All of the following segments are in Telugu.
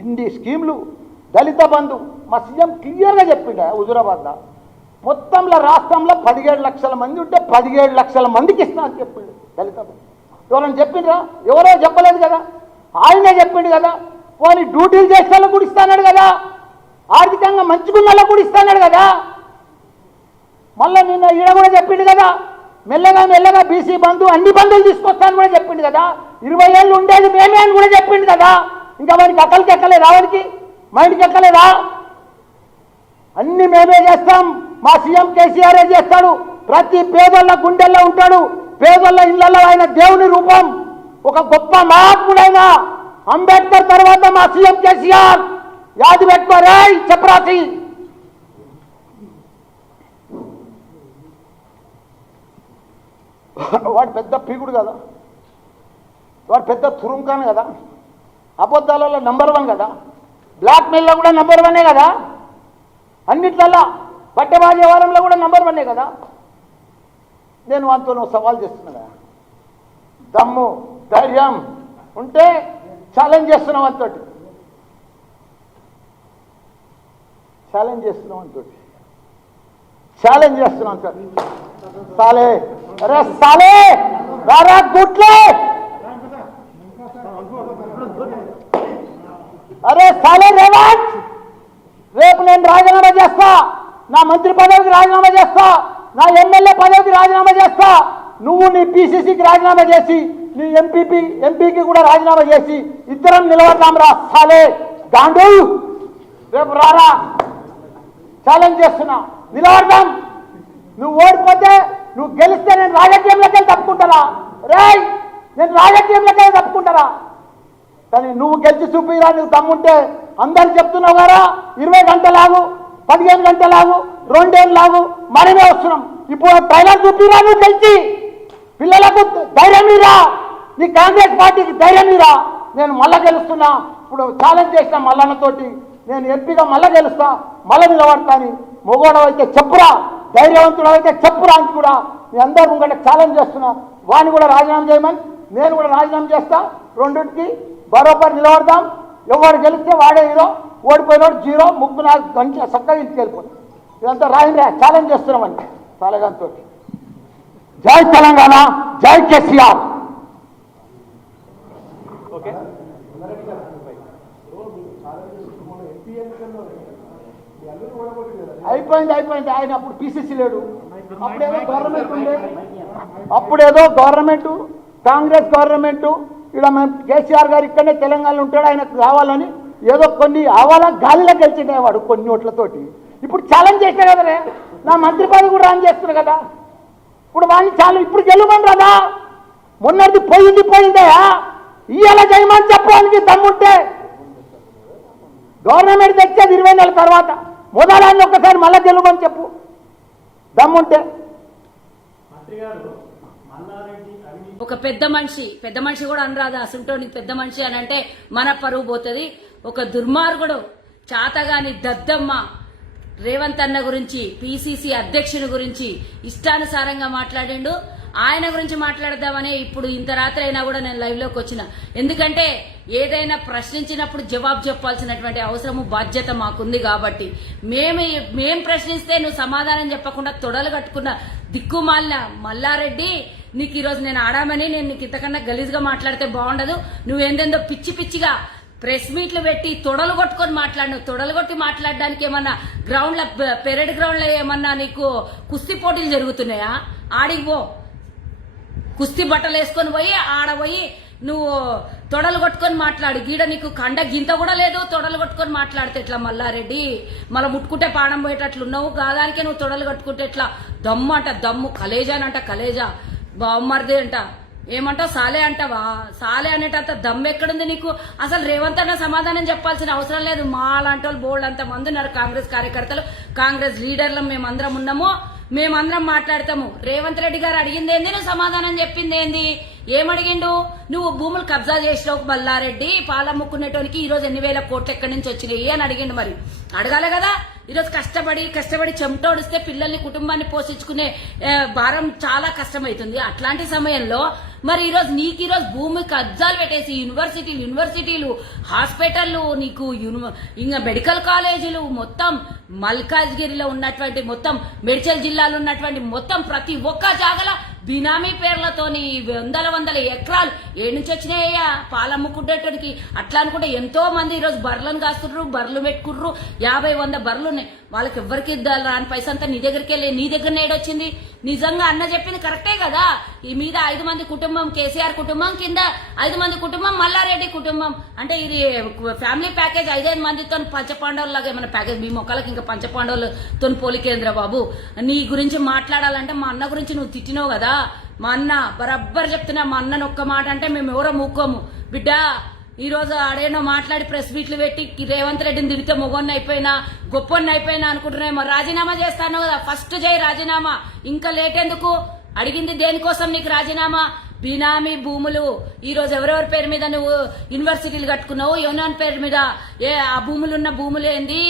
ఇన్ని స్కీమ్లు, దళిత బంధు మా సీఎం క్లియర్గా చెప్పిండ హుజూరాబాద్లో మొత్తంలో రాష్ట్రంలో 17 లక్షల మంది ఉంటే 17 లక్షల మందికి ఇస్తా అని చెప్పిండు దళిత బంధు. ఎవరైనా చెప్పిండ్రా? ఎవరో చెప్పలేదు కదా, ఆయనే చెప్పిండు కదా. పోనీ డ్యూటీలు చేసే వాళ్ళకు కూడా ఇస్తాడు కదా, ఆర్థికంగా మంచుకున్న వాళ్ళకు కూడా ఇస్తాడు కదా. మళ్ళీ నిన్న ఈడ కూడా చెప్పిండు కదా, మెల్లగా మెల్లగా బీసీ బంధు అన్ని బంధువులు తీసుకొస్తాను కూడా చెప్పిండు కదా. 20 ఏళ్ళు ఉండేది మేమే అని కూడా చెప్పిండు కదా. ఇంకా వారికి అక్కడికి ఎక్కలేదా? వారికి మైండ్కి ఎక్కలేదా? అన్ని మేమే చేస్తాం, మా సీఎం కేసీఆర్ చేస్తాడు. ప్రతి పేదోళ్ళ గుండెల్లో ఉంటాడు, పేదోళ్ళ ఇళ్లలో ఆయన దేవుని రూపం. ఒక గొప్ప మహాత్ముడైన అంబేద్కర్ తర్వాత మా సీఎం కేసీఆర్. యాది పెట్టుకోరే చెప్పరాసి. వాడు పెద్ద పీకుడు కదా, వాడు పెద్ద తురుంకాను కదా, అబద్ధాలలో నంబర్ 1 కదా, బ్లాక్ మెయిల్లో కూడా నంబర్ 1 కదా, అన్నిట్లల్లా బట్టబాజీ వ్యవహారంలో కూడా నంబర్ 1 కదా. నేను వాటితో సవాల్ చేస్తున్నా కదా, దమ్ము ధైర్యం ఉంటే ఛాలెంజ్ చేస్తున్నాం అంతటి, ఛాలెంజ్ చేస్తున్నాం అంతటి, ఛాలెంజ్ చేస్తున్నాం అంతటి. సాలే అరే సాలే రారా గుట్లే, అరే సాలే రేవంత్, రేపు నేను రాజీనామా చేస్తా, నా మంత్రి పదవికి రాజీనామా చేస్తా, నా ఎమ్మెల్యే పదవికి రాజీనామా చేస్తా. నువ్వు నీ పీసీసీకి రాజీనామా చేసి, నీ ఎంపీకి కూడా రాజీనామా చేసి ఇద్దరం నిలబడతాం రా సాలే గాండు. రేపు రారా, ఛాలెంజ్ చేస్తున్నా, నిలబడతాం. నువ్వు ఓడిపోతే, నువ్వు గెలిస్తే నేను రాజకీయంలోకి వెళ్ళి తప్పుకుంటారా? రేయ్, నేను రాజకీయంలోకి వెళ్ళి తప్పుకుంటారా? కానీ నువ్వు గెలిచి చూపిరా, నువ్వు దమ్ముంటే. అందరు చెప్తున్నావు కదా 20 గంటలాగు, 15 గంటలాగు, 2 ఏళ్ళలాగు, మనమే వస్తున్నాం. ఇప్పుడు ట్రైలర్ చూపిరా, నువ్వు గెలిచి పిల్లలకు ధైర్యం మీరా, నీ కాంగ్రెస్ పార్టీకి ధైర్యం మీరా. నేను మళ్ళా గెలుస్తున్నా, ఇప్పుడు ఛాలెంజ్ చేసిన మల్లన్నతోటి, నేను ఎంపీగా మళ్ళా గెలుస్తా, మళ్ళీ నిలబడతా అని. మొగోడవ అయితే చెప్పురా, ధైర్యవంతుడు అయితే చెప్పురా అని కూడా మీ అందరూ ముంగట ఛాలెంజ్ చేస్తున్నా. వాడిని కూడా రాజీనామా చేయమని, నేను కూడా రాజీనామా చేస్తా. రెండింటికి బరోబర్ నిలబడదాం. ఎవరు గెలిస్తే వాడే హీరో, ఓడిపోయినోడు 0, ముగ్గురు 4 గంటల చక్కగా ఇంటికి వెళ్ళిపోతాం. ఇదంతా రాయండి, ఛాలెంజ్ చేస్తున్నామండి తాలగాంతో. జై తెలంగాణ, జై కేసీఆర్. అయిపోయింది. ఆయన అప్పుడు పీసీసీ లేడు, అప్పుడేదో గవర్నమెంట్ కాంగ్రెస్ గవర్నమెంట్ ఇక్కడ మేము కేసీఆర్ గారు ఇక్కడనే తెలంగాణలో ఉంటాడు, ఆయనకు కావాలని ఏదో కొన్ని ఆవాల గాలిలో గెలిచిండేవాడు కొన్ని ఓట్లతోటి. ఇప్పుడు ఛాలెంజ్ చేసినా కదరే, నా మంత్రి పదవి కూడా రాని చేస్తున్నా కదా. ఇప్పుడు వాడిని ఇప్పుడు గెలవమని రాదా? మొన్నది పోయిందే, ఇయ్యాల చేయమని చెప్పడానికి దమ్ముంటే. గవర్నమెంట్ తెచ్చేది 20 నెలల తర్వాత, మొదలాన్ని ఒక్కసారి మళ్ళా గెలవమని చెప్పు దమ్ముంటే. ఒక పెద్ద మనిషి కూడా అనరాదు అసంటోని పెద్ద మనిషి అని అంటే మన పరువు పోతుంది. ఒక దుర్మార్గుడు, చాతగాని దద్దమ్మ రేవంత్ అన్న గురించి, పీసీసీ అధ్యక్షుని గురించి ఇష్టానుసారంగా మాట్లాడిండు. ఆయన గురించి మాట్లాడదామనే ఇప్పుడు ఇంత రాత్రి అయినా కూడా నేను లైవ్ లోకి వచ్చిన. ఎందుకంటే ఏదైనా ప్రశ్నించినప్పుడు జవాబు చెప్పాల్సినటువంటి అవసరము బాధ్యత మాకుంది. కాబట్టి మేం ప్రశ్నిస్తే నువ్వు సమాధానం చెప్పకుండా తొడలు కట్టుకున్న దిక్కుమాలిన మల్లారెడ్డి, నీకు ఈరోజు నేను ఆడామని, నేను నీకు ఇంతకన్నా గలీజ్గా మాట్లాడితే బాగుండదు. నువ్వేందేందో పిచ్చిగా ప్రెస్ మీట్లు పెట్టి తొడలు కొట్టుకొని మాట్లాడినావు. తొడలు కొట్టి మాట్లాడడానికి ఏమన్నా గ్రౌండ్ల పెరడ్ గ్రౌండ్ లో ఏమన్నా నీకు కుస్తీ పోటీలు జరుగుతున్నాయా? ఆడికి పో, కుస్తీ బట్టలు వేసుకొని పోయి ఆడపోయి నువ్వు తొడలు కొట్టుకొని మాట్లాడు. గీడ నీకు కండ గింత కూడా లేదు, తొడలు కొట్టుకొని మాట్లాడితే ఎట్లా మల్లారెడ్డి? మళ్ళీ ముట్టుకుంటే పాడం పోయేటట్లున్నావు. గాదానికే నువ్వు తొడలు కట్టుకుంటే ఎట్లా? దమ్ము అంట దమ్ము, కలేజానంట కలేజా, బామ్మర్ది అంట, ఏమంటావు సాలే అంటావా? సాలే అనేటంత దమ్ము ఎక్కడుంది నీకు? అసలు రేవంత్ అన్న సమాధానం చెప్పాల్సిన అవసరం లేదు. మా లాంటి వాళ్ళు బోల్డ్ అంత మంది ఉన్నారు, కాంగ్రెస్ కార్యకర్తలు, కాంగ్రెస్ లీడర్లు మేమందరం ఉన్నాము, మేమందరం మాట్లాడతాము. రేవంత్ రెడ్డి గారు అడిగింది ఏంది, నువ్వు సమాధానం చెప్పింది ఏంది? ఏమడిగిండు? నువ్వు భూములు కబ్జా చేసినావు మల్లారెడ్డి, పాలమ్ముకునేటోనికి ఈ రోజు 8,000 కోట్లు ఎక్కడి నుంచి వచ్చినాయి అని అడిగిండు. మరి అడగాలి కదా. ఈరోజు కష్టపడి చెమటోడిస్తే పిల్లల్ని కుటుంబాన్ని పోషించుకునే భారం చాలా కష్టమవుతుంది. అట్లాంటి సమయంలో మరి ఈరోజు భూమి కబ్జాలు పెట్టేసి యూనివర్సిటీలు హాస్పిటళ్లు నీకు ఇంకా మెడికల్ కాలేజీలు మొత్తం మల్కాజ్గిరిలో ఉన్నటువంటి మొత్తం మేడ్చల్ జిల్లాలో ఉన్నటువంటి మొత్తం ప్రతి ఒక్క జాగల బినామీ పేర్లతోని వందల ఎకరాలు ఏడు నుంచి వచ్చినాయ్యా పాలమ్ముకుంటేటికి. అట్లా అనుకుంటే ఎంతో మంది ఈరోజు బర్రెలను కాస్తుర్రు, బర్రెలు పెట్టుకుర్రు, 50-100 బర్రెలు ఉన్నాయి. వాళ్ళకి ఎవరికి రాని పైసా అంతా నీ దగ్గరికి వెళ్ళి నీ దగ్గర ఏడొచ్చింది. నిజంగా అన్న చెప్పింది కరెక్టే కదా. ఈ మీద 5 మంది కుటుంబం కేసీఆర్ కుటుంబం, కింద 5 మంది కుటుంబం మల్లారెడ్డి కుటుంబం. అంటే ఇది ఫ్యామిలీ ప్యాకేజ్ 5 మందితో పంచపాండవుల లాగా ఏమైనా ప్యాకేజ్ మీ మొక్కలకి ఇంకా పంచపాండవులతో పోలికేంద్ర బాబు. నీ గురించి మాట్లాడాలంటే మా అన్న గురించి నువ్వు తిట్టినావు కదా. మా అన్న బరబ్బర్ చెప్తున్నా, మా అన్నను ఒక్క మాట అంటే మేము ఎవరో మూకోము బిడ్డ. ఈ రోజు ఆడేనో మాట్లాడి ప్రెస్ మీట్లు పెట్టి రేవంత్ రెడ్డిని తిరిగితే మొగొన్న అయిపోయినా గొప్పన్న అయిపోయినా అనుకుంటున్నామో. రాజీనామా చేస్తాను కదా, ఫస్ట్ చేయి రాజీనామా, ఇంకా లేట్ ఎందుకు? అడిగింది దేనికోసం నీకు రాజీనామా? బినామీ భూములు ఈ రోజు ఎవరెవరి పేరు మీద నువ్వు యూనివర్సిటీలు కట్టుకున్నావు, యూనియన్ పేరు మీద ఆ భూములున్న భూములేంది,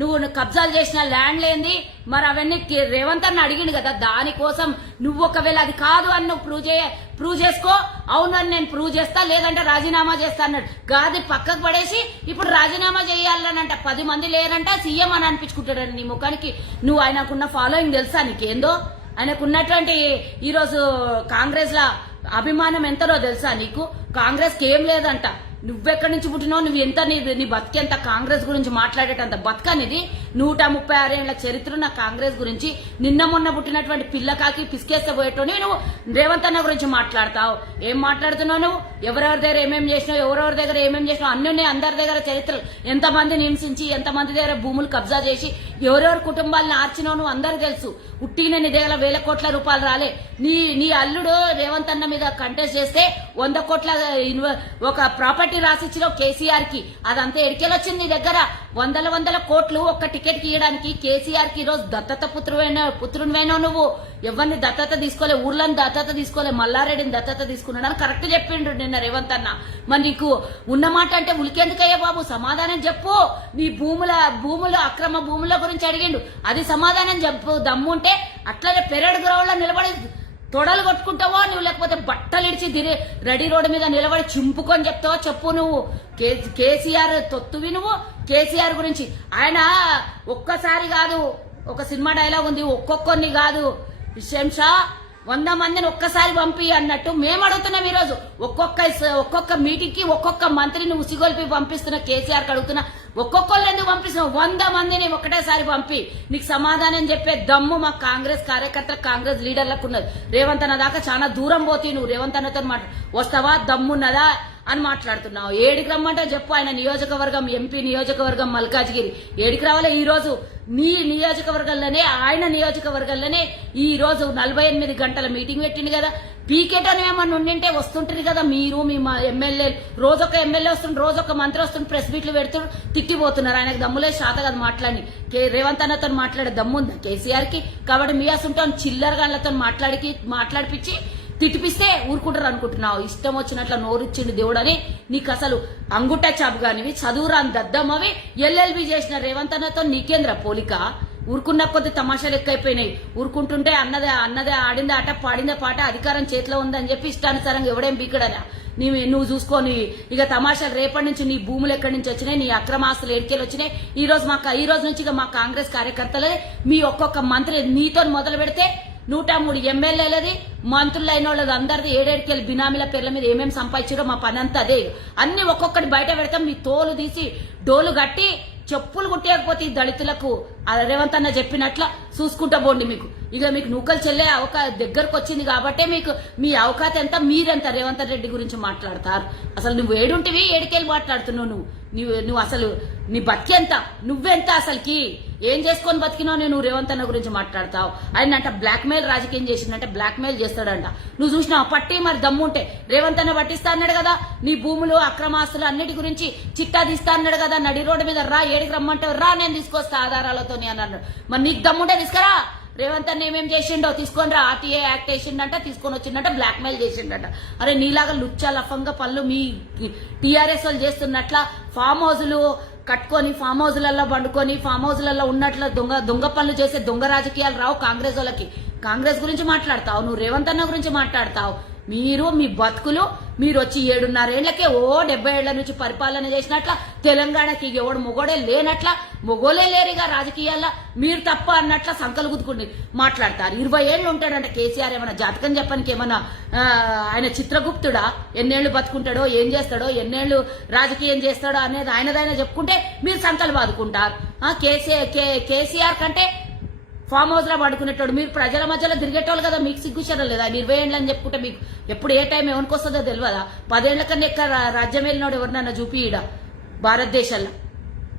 నువ్వు కబ్జాలు చేసిన ల్యాండ్ లేంది, మరి అవన్నీ రేవంత్ అన్న అడిగిండు కదా. దానికోసం నువ్వు ఒకవేళ అది కాదు అని నువ్వు ప్రూవ్ చేసుకో. అవును అని నేను ప్రూవ్ చేస్తా, లేదంటే రాజీనామా చేస్తా అన్నాడు. గాది పక్కకు పడేసి ఇప్పుడు రాజీనామా చేయాలనంట. 10 మంది లేరంట, సీఎం అని అనిపించుకుంటాడు. నీ ముఖానికి నువ్వు ఆయనకున్న ఫాలోయింగ్ తెలుసా నీకేందో? ఆయనకున్నటువంటి ఈరోజు కాంగ్రెస్ లా అభిమానం ఎంతనో తెలుసా నీకు? కాంగ్రెస్ కి ఏం లేదంట. నువ్వెక్కడి నుంచి పుట్టినావు, నువ్వు ఎంత నీ బతికెంత కాంగ్రెస్ గురించి మాట్లాడేటంత బతకనిది. 136 ఏళ్ల చరిత్ర ఉన్న కాంగ్రెస్ గురించి నిన్న మొన్న పుట్టినటువంటి పిల్లకాకి పిసికేస్తే పోయేటోని నువ్వు రేవంత్ అన్న గురించి మాట్లాడతావు. ఏం మాట్లాడుతున్నావు నువ్వు? ఎవరెవరి దగ్గర ఏమేమి చేసినావు, ఎవరెవరి దగ్గర ఏమేమి చేసినావు అన్నీ ఉన్నాయి. అందరి దగ్గర చరిత్రలు, ఎంతమందిని హింసించి ఎంతమంది దగ్గర భూములు కబ్జా చేసి ఎవరెవరి కుటుంబాలను ఆర్చినావు నువ్వు అందరికి తెలుసు. ఉట్టిన నీ దగ్గర 1000 కోట్ల రూపాయలు రాలే. నీ అల్లుడు రేవంత్ అన్న మీద కంటెస్ట్ చేస్తే 100 కోట్ల ఒక ప్రాపర్టీ రాసిచ్చినావు కేసీఆర్ కి. అదంతా ఎడికెళ్ళొచ్చింది నీ దగ్గర. 100 కోట్లు ఒక్క టికెట్ కి ఇవ్వడానికి. కేసీఆర్ కి ఈరోజు దత్తత పుత్రునివైనా నువ్వు. ఎవరిని దత్తత తీసుకోలే, ఊర్లను దత్తత తీసుకోలే, మల్లారెడ్డిని దత్తత తీసుకున్నాడని కరెక్ట్ చెప్పిండు నిన్న రేవంత్ అన్న. మరి నీకు ఉన్నమాట అంటే ఉలికెందుకయ్యా బాబు? సమాధానం చెప్పు. నీ భూముల అక్రమ భూముల గురించి అడిగిండు, అది సమాధానం చెప్పు. దమ్ముంటే అట్లనే పెరడ్ గ్రౌండ్ లో నిలబడి తొడలు కొట్టుకుంటావో నువ్వు, లేకపోతే బట్టలు ఇడిచి రెడీ రోడ్డు మీద నిలబడి చింపుకొని చెప్తావో చెప్పు. నువ్వు కేసీఆర్ తొత్తువి. నువ్వు కేసీఆర్ గురించి ఆయన ఒక్కసారి కాదు, ఒక సినిమా డైలాగ్ ఉంది, ఒక్కొక్కరిని కాదు విషయంషా 100 మందిని ఒక్కసారి పంపి అన్నట్టు మేము అడుగుతున్నాం. ఈరోజు ఒక్కొక్క మీటింగ్ కి ఒక్కొక్క మంత్రిని ఉసిగొల్పి పంపిస్తున్న కేసీఆర్ అడుగుతున్నా, ఒక్కొక్కళ్ళు ఎందుకు పంపిస్తున్నావు? 100 మందిని ఒకటేసారి పంపి నీకు సమాధానం చెప్పే దమ్ము మా కాంగ్రెస్ కార్యకర్తలు, కాంగ్రెస్ లీడర్లకు ఉన్నది. రేవంత్ అన్న దాకా చాలా దూరం పోతే నువ్వు రేవంత్ అన్నతో వస్తావా, దమ్మున్నదా అని మాట్లాడుతున్నావు. ఏడికి రమ్మంటే చెప్పు. ఆయన నియోజకవర్గం ఎంపీ నియోజకవర్గం మల్కాజ్గిరి. ఏడికి రావాలి? ఈ రోజు నీ నియోజకవర్గంలోనే, ఆయన నియోజకవర్గంలోనే ఈ రోజు 48 గంటల మీటింగ్ పెట్టింది కదా. పీకేటని ఏమన్నా ఉండింటే వస్తుంటుంది కదా. మీరు మీ ఎమ్మెల్యేలు రోజొక ఎమ్మెల్యే వస్తుండ్రు, రోజొక మంత్రి వస్తుండ్రు, ప్రెస్ మీట్లు పెడుతుండ్రు, తిట్టిపోతున్నారు. ఆయనకు దమ్ములే శాత కదా మాట్లాడి. రేవంత్ అన్నతో మాట్లాడే దమ్ము ఉందా కేసీఆర్ కి? కాబట్టి మీ అసంటో చిల్లర గాళ్లతో మాట్లాడిపించి తిట్టిపిస్తే ఊరుకుంటారు అనుకుంటున్నావు. ఇష్టం వచ్చినట్లు నోరిచ్చిండు దేవుడని. నీకు అసలు అంగుట చాపు కానివి, చదువురాని దద్దమ్మవి, ఎల్ఎల్బి చేసిన రేవంత్ అన్నతో నీకేంద్ర పోలిక? ఊరుకున్న కొద్ది తమాషాలు ఎక్కువైపోయినాయి. ఊరుకుంటుంటే అన్నదే ఆడిందే ఆట, పాడిందే పాట, అధికారం చేతిలో ఉందని చెప్పి ఇష్టానుసారంగా ఎవడేం బీకడనా నువ్వు చూసుకొని ఇక తమాషాలు. రేపటి నుంచి నీ భూములు ఎక్కడి నుంచి వచ్చినాయి, నీ అక్రమాస్తులు ఎడికేలు వచ్చినాయి. ఈ రోజు నుంచి ఇక మా కాంగ్రెస్ కార్యకర్తలే మీ ఒక్కొక్క మంత్రి నీతో మొదలు పెడితే 103 ఎమ్మెల్యేలది, మంత్రులు అయిన వాళ్ళది అందరిది 7 బినామీల పేర్ల మీద ఏమేమి సంపాదించారో మా పని అంతా అదే. అన్ని ఒక్కొక్కటి బయట పెడతాం. మీ తోలు తీసి డోలు కట్టి చెప్పులు కుట్టేయకపోతే ఈ దళితులకు రేవంత్ అన్న చెప్పినట్ల చూసుకుంటా పోండి. మీకు నూకలు చెల్లే దగ్గరకు వచ్చింది కాబట్టి మీకు మీ అవకాశం ఎంత, మీరెంత రేవంత్ రెడ్డి గురించి మాట్లాడతారు? అసలు నువ్వు ఏడుంటివి, ఏడికెళ్ళి మాట్లాడుతున్నావు నువ్వు అసలు నీ బతికెంత, నువ్వెంత, అసలుకి ఏం చేసుకొని బతికినావు? నువ్వు రేవంత్ అన్న గురించి మాట్లాడతావు. ఆయన అంట బ్లాక్ మెయిల్ రాజకీయం చేసిందంటే బ్లాక్ మెయిల్ చేస్తాడంట. నువ్వు చూసినావు పట్టి? మరి దమ్ముంటే రేవంత్ అన్న పట్టిస్తా అన్నాడు కదా. నీ భూములు అక్రమాస్తులు అన్నిటి గురించి చిట్టా తీస్తా అన్నాడు కదా. నడి రోడ్డు మీద రా, ఏడికి రమ్మంటే రా, నేను తీసుకొస్తా ఆధారాలతో అని అన్నాడు. మరి నీకు దమ్ముంటే తీసుకురా. రేవంత్ అన్న ఏమేం చేసిండో తీసుకొని రా, ఆర్టీఏ యాక్ట్ వేసిండంట, తీసుకొని వచ్చిండంట, బ్లాక్ మెయిల్ చేసిండట. అరే నీలాగా లుచ్చా లఫంగా పనులు మీ టీఆర్ఎస్ వాళ్ళు చేస్తున్నట్ల ఫామ్ హౌజులు కట్టుకొని ఫామ్ హౌజులలో పండుకొని ఫామ్ హౌజులలో ఉన్నట్లు దొంగ పనులు చేసే దొంగ రాజకీయాలు రావు కాంగ్రెస్ వాళ్ళకి. కాంగ్రెస్ గురించి మాట్లాడతావు నువ్వు, రేవంత్ అన్న గురించి మాట్లాడతావు. మీరు మీ బతుకులు మీరు వచ్చి 7.5 ఏళ్లకే 70 ఏళ్ల నుంచి పరిపాలన చేసినట్ల తెలంగాణకి ఎవడు మొగోడే లేనట్ల, మొగోలే లేరుగా రాజకీయాల్లో మీరు తప్ప అన్నట్ల సంకలు గుద్దుకుని మాట్లాడతారు. 20 ఏళ్ళు ఉంటాడంట కేసీఆర్. ఏమన్నా జాతకం చెప్పడానికి ఏమన్నా ఆయన చిత్రగుప్తుడా? ఎన్నేళ్లు బతుకుంటాడో, ఏం చేస్తాడో, ఎన్నేళ్లు రాజకీయం చేస్తాడో అనేది ఆయనదైనా చెప్పుకుంటే మీరు సంకలు బాదుకుంటారు. కేసీఆర్ కంటే ఫామ్ హౌస్ లో పడుకునేటోడు, మీరు ప్రజల మధ్యలో తిరిగేటోళ్ళు కదా, మీకు సిగ్గుచడం లేదా? 20 ఏళ్ళు అని చెప్పుకుంటే మీకు ఎప్పుడు ఏ టైం ఎవరికి వస్తుందో తెలియదా? 10 ఏళ్ల కన్నా ఎక్కువ రాజ్యం వెళ్ళినోడు ఎవరినన్నా చూపి ఈడ భారతదేశంలో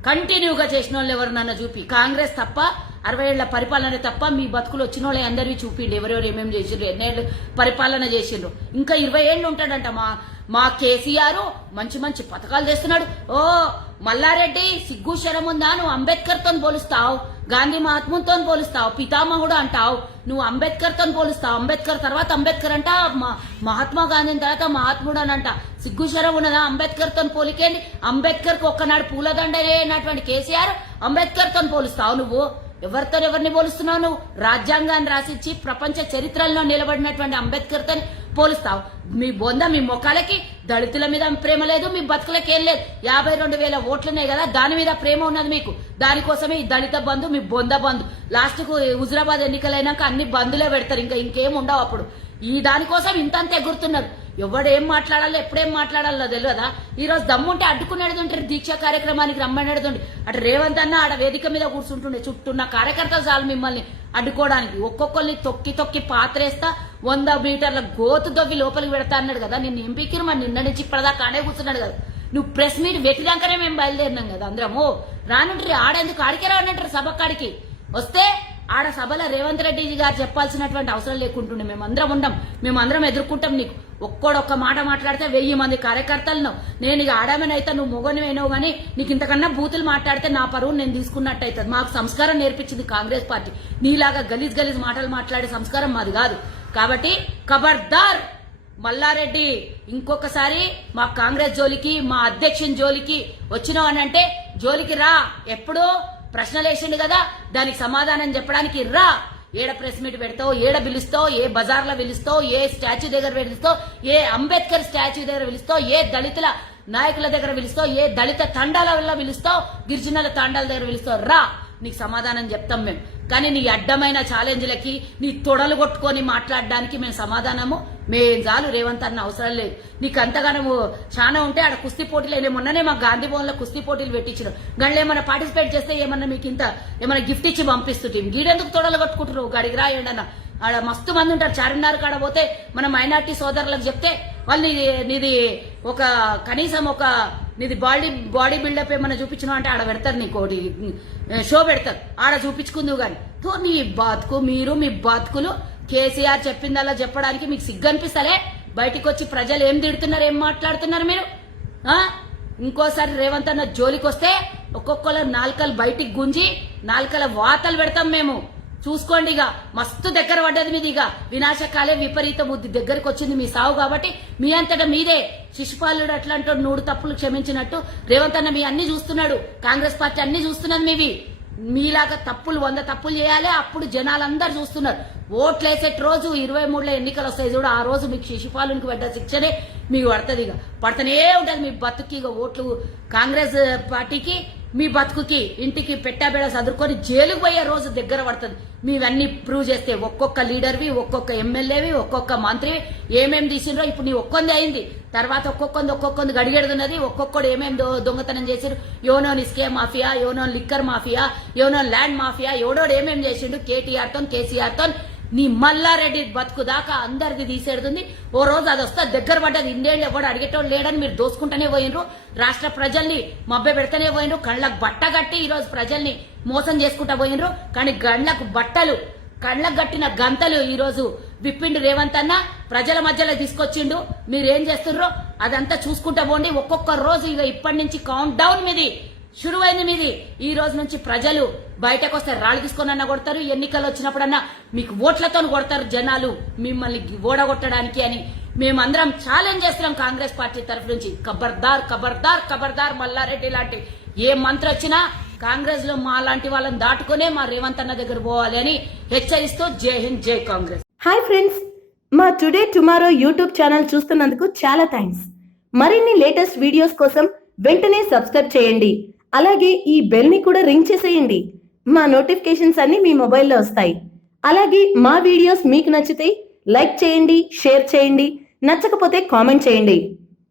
కంటిన్యూగా చేసిన వాళ్ళు ఎవరినన్నా చూపి. కాంగ్రెస్ తప్ప 60 ఏళ్ల పరిపాలన తప్ప మీ బతుకులు వచ్చిన వాళ్ళే అందరివి చూపిండి. ఎవరెవరు ఏమేమి చేసిండ్రు, ఎన్నేళ్ళు పరిపాలన చేసిండ్రు. ఇంకా 20 ఏళ్ళు ఉంటాడంట మా కేసీఆర్. మంచి మంచి పథకాలు చేస్తున్నాడు. ఓ మల్లారెడ్డి సిగ్గు శరం ఉందా? నువ్వు అంబేద్కర్ తో పోలుస్తావు, గాంధీ మహాత్ముతో పోలుస్తావు, పితామహుడు అంటావు. నువ్వు అంబేద్కర్ తో పోలుస్తావు. అంబేద్కర్ తర్వాత అంబేద్కర్ అంట, మహాత్మా గాంధీ తర్వాత మహాత్ముడు అని అంట. సిగ్గు శరం ఉన్నదా? అంబేద్కర్ తో పోలికేంది? అంబేద్కర్ కు ఒక్కనాడు పూలదండ అయినటువంటి కేసీఆర్ అంబేద్కర్ తో పోలుస్తావు. నువ్వు ఎవరిని పోలుస్తున్నావు? నువ్వు రాజ్యాంగాన్ని రాసిచ్చి ప్రపంచ చరిత్రలో నిలబడినటువంటి అంబేద్కర్ తో పోలుస్తావు. మీ మీ మొక్కలకి దళితుల మీద ప్రేమ లేదు, మీ బతుకులకి ఏం లేదు. 52,000 ఓట్లున్నాయి కదా, దాని మీద ప్రేమ ఉన్నది మీకు. దానికోసమే ఈ దళిత బంధు, మీ బొంద బంధు. లాస్ట్ కు హుజురాబాద్ ఎన్నికలైనాక అన్ని బంధులే పెడతారు, ఇంకేం ఉండవు. అప్పుడు ఈ దానికోసం ఇంతంత ఎగురుతున్నారు. ఎవడేం మాట్లాడాలో ఎప్పుడేం మాట్లాడాలో తెలియదా? ఈ రోజు దమ్ముంటే అడ్డుకునేడుతుంటే దీక్ష కార్యక్రమానికి రమ్మనేడుతుండే. అటు రేవంత్ అన్న ఆడ వేదిక మీద కూర్చుంటుండే, చుట్టూన్న కార్యకర్తలు చాలు మిమ్మల్ని అడ్డుకోవడానికి. ఒక్కొక్కరిని తొక్కి పాత్రేస్తా 100 మీటర్ల గోతు దొవ్వి లోపలికి పెడతా అన్నాడు కదా. నిన్ను ఎంపీకి మరి నిన్న నుంచి ఇప్పటిదాకా ఆడే కూర్చున్నాడు కదా. నువ్వు ప్రెస్ మీట్ పెట్టినాకనే మేము బయలుదేరినాం కదా అందరము. రానంటారు ఆడేందుకు, ఆడికే రానంటారు సభ కాడికి వస్తే ఆడ సభలో రేవంత్ రెడ్డి గారు చెప్పాల్సినటువంటి అవసరం లేకుంటుండే. మేమందరం ఉండం, మేమందరం ఎదుర్కొంటాం. నీకు ఒక్కోడొక్క మాట మాట్లాడితే 1000 మంది కార్యకర్తలను నేను ఇక ఆడమనైతే నువ్వు మొగనివేనో గానీ నీకు ఇంతకన్నా బూతులు మాట్లాడితే నా పరువు నేను తీసుకున్నట్టు అవుతుంది. మాకు సంస్కారం నేర్పించింది కాంగ్రెస్ పార్టీ. నీలాగా గలీజ్ మాటలు మాట్లాడే సంస్కారం మాది కాదు. కాబట్టి ఖబర్దార్ మల్లారెడ్డి, ఇంకొకసారి మా కాంగ్రెస్ జోలికి, మా అధ్యక్షుని జోలికి వచ్చినావు అని అంటే జోలికి రా. ఎప్పుడో ప్రశ్నలు వేసిండు కదా, దానికి సమాధానం చెప్పడానికి రా. ఏడ ప్రెస్ మీట్ పెడతావు, ఏడ పిలుస్తావు, ఏ బజార్లో పిలుస్తావు, ఏ స్టాచ్యూ దగ్గర పిలుస్తావు, ఏ అంబేద్కర్ స్టాచ్యూ దగ్గర పిలుస్తావు, ఏ దళితుల నాయకుల దగ్గర పిలుస్తావు, ఏ దళిత తండాల పిలుస్తావు, గిరిజనుల తండాల దగ్గర పిలుస్తావు, రా. నీకు సమాధానం చెప్తాం మేము. కానీ నీ అడ్డమైన ఛాలెంజ్లకి, నీ తొడలు కొట్టుకొని మాట్లాడడానికి మేము సమాధానము మేం చాలు. రేవంత్ అన్న అవసరం లేదు. నీకు అంతగానము చాలా ఉంటే ఆడ కుస్తీ పోటీలు మొన్ననే మా గాంధీ భవన్ లో కుస్తీ పోటీలు పెట్టించారు. గండ్లు ఏమన్నా పార్టిసిపేట్ చేస్తే ఏమన్నా మీకు ఇంత ఏమన్నా గిఫ్ట్ ఇచ్చి పంపిస్తుంటే గీడెందుకు తొడలు కొట్టుకుంటారు? గడికి రాయండి అన్న. ఆడ మస్తు మంది ఉంటారు. చార్మినార్ కాడ పోతే మన మైనార్టీ సోదరులకు చెప్తే వాళ్ళు నీది ఒక కనీసం ఒక నీది బాడీ బిల్డప్ ఏమన్నా చూపించినా అంటే ఆడ పెడతారు, నీకు ఒకటి షో పెడతారు, ఆడ చూపించుకుందువు గాని. నీ బతుకు, మీరు మీ బతుకులు కేసీఆర్ చెప్పిందల్లా చెప్పడానికి మీకు సిగ్గు అనిపిస్తలే? బయటికి వచ్చి ప్రజలు ఏం తిడుతున్నారు, ఏం మాట్లాడుతున్నారు మీరు? ఇంకోసారి రేవంత్ అన్న జోలికి వస్తే ఒక్కొక్కరు నాలుకలు బయటికి గుంజి నాలుకల వాతలు పెడతాం మేము. చూసుకోండి. ఇక మస్తు దగ్గర పడ్డది మీది. ఇక వినాశకాలే విపరీత బుద్ధి దగ్గరికి వచ్చింది మీ సావు. కాబట్టి మీ అంతటా మీదే శిశుపాలుడు అట్లాంటి 100 తప్పులు క్షమించినట్టు రేవంత్ అన్న మీ అన్ని చూస్తున్నాడు. కాంగ్రెస్ పార్టీ అన్ని చూస్తున్నది. మీవి మీలాగా తప్పులు 100 తప్పులు చేయాలి, అప్పుడు జనాలందరూ చూస్తున్నారు. ఓట్లు వేసేట రోజు 23లో ఎన్నికలు వస్తాయి చూడు, ఆ రోజు మీకు శిశుపాలునికి పడ్డ శిక్షనే మీకు పడుతుంది. ఇక పడుతూనే ఉంటుంది మీ బతుకి. ఇక ఓట్లు కాంగ్రెస్ పార్టీకి, మీ బతుకుకి, ఇంటికి పెట్టాబెడ చదువుకొని జైలుకు పోయే రోజు దగ్గర పడుతుంది. మీవన్నీ ప్రూవ్ చేస్తే ఒక్కొక్క లీడర్వి, ఒక్కొక్క ఎమ్మెల్యేవి, ఒక్కొక్క మంత్రివి ఏమేమి తీసిండ్రో ఇప్పుడు నీ ఒక్కొంది అయింది. తర్వాత ఒక్కొక్కంది గడిగెడుతున్నది. ఒక్కొక్కడు ఏమేమి దొంగతనం చేసిండ్రు, యోనోన్ ఇస్కే మాఫియా, యోనోన్ లిక్కర్ మాఫియా, యోనోన్ ల్యాండ్ మాఫియా, ఎవడోడు ఏమేమి చేసిండు కేటీఆర్ తో కేసీఆర్ తో. నీ మల్లారెడ్డి బతుకు దాకా అందరిది తీసేడుతుంది. ఓ రోజు అది వస్తే దగ్గర పడ్డది. ఇండియాలో ఎవడు అడిగేటోడు లేడని మీరు దోసుకుంటూనే పోయినరు. రాష్ట్ర ప్రజల్ని మభ్య పెడతానే పోయినరు. కళ్ళకు బట్ట కట్టి ఈ రోజు ప్రజల్ని మోసం చేసుకుంటా పోయినరు. కానీ గండ్లకు బట్టలు, కళ్ళకు కట్టిన గంతలు ఈ రోజు విప్పిండు రేవంత్ అన్న. ప్రజల మధ్యలో తీసుకొచ్చిండు. మీరేం చేస్తుర్రో అదంతా చూసుకుంటా పోండి. ఒక్కొక్క రోజు ఇక ఇప్పటి నుంచి కౌంట్ డౌన్ మీది షురువైంది మీది. ఈ రోజు నుంచి ప్రజలు బయటకు వస్తే రాళ్ళు తీసుకొనన్నా కొడతారు, ఎన్నికలు వచ్చినప్పుడన్నా మీకు ఓట్లతో కొడతారు జనాలు మిమ్మల్ని ఓడగొట్టడానికి అని మేమందరం ఛాలెంజ్ చేస్తున్నాం కాంగ్రెస్ పార్టీ తరఫు నుంచి. ఖబర్దార్ ఖబర్దార్ ఖబర్దార్ మల్లారెడ్డి లాంటి ఏ మంత్రి వచ్చినా కాంగ్రెస్ లో మా లాంటి వాళ్ళని దాటుకునే మా రేవంత్ అన్న దగ్గర పోవాలి అని హెచ్చరిస్తూ జై హింద్ జై కాంగ్రెస్. హాయ్ ఫ్రెండ్స్, మా టుడే టుమారో యూట్యూబ్ ఛానల్ చూస్తున్నందుకు చాలా థ్యాంక్స్. మరిన్ని లేటెస్ట్ వీడియోస్ కోసం వెంటనే సబ్స్క్రైబ్ చేయండి. అలాగే ఈ బెల్ ని కూడా రింగ్ చేసేయండి. మా నోటిఫికేషన్స్ అన్ని మీ మొబైల్లో వస్తాయి. అలాగే మా వీడియోస్ మీకు నచ్చితే లైక్ చేయండి, షేర్ చేయండి, నచ్చకపోతే కామెంట్ చేయండి.